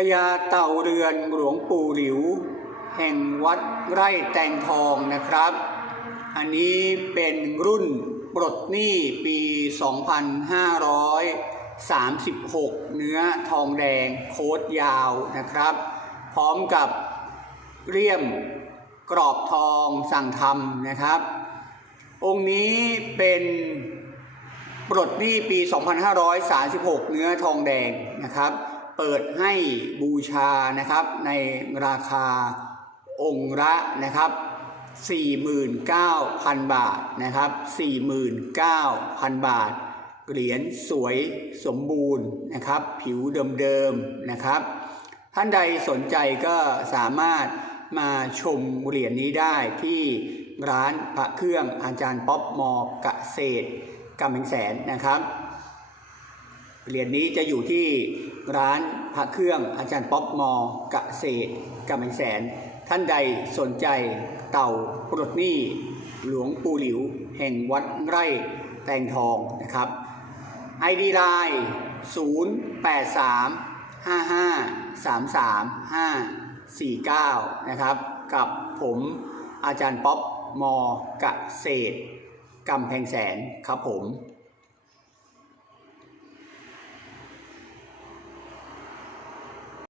พญาเต่าเรือนหลวงปู่หลิว แห่งวัดไร่แตงทองนะครับ อันนี้เป็นรุ่นปลดหนี้ปี 2536 เนื้อทองแดงโค้ดยาวนะครับ พร้อมกับเลี่ยมกรอบทองสั่งทำนะครับ องค์นี้เป็นปลดหนี้ปี 2536 เนื้อทองแดงนะครับ เปิดให้บูชานะครับในราคาองค์ละนะครับ49,000 บาทนะครับ 49,000 บาท เหรียญสวยสมบูรณ์นะครับ ผิวเดิมๆนะครับ ท่านใดสนใจก็สามารถมาชมเหรียญนี้ได้ที่ร้านพระเครื่องอาจารย์ป๊อปมอกเกษตรกำแพงแสนนะครับ เหรียญนี้จะอยู่ที่ร้านพระเครื่องอาจารย์ป๊อปมอเกษตรกำแพงแสน ท่านใดสนใจเต่าปลดหนี้หลวงปู่หลิว แห่งวัดไร่แตงทองนะครับ ID Line 0 8 3 5 5 3 3 5 4 9 นะครับ กับผมอาจารย์ป๊อปมอเกษตรกำแพงแสนครับผม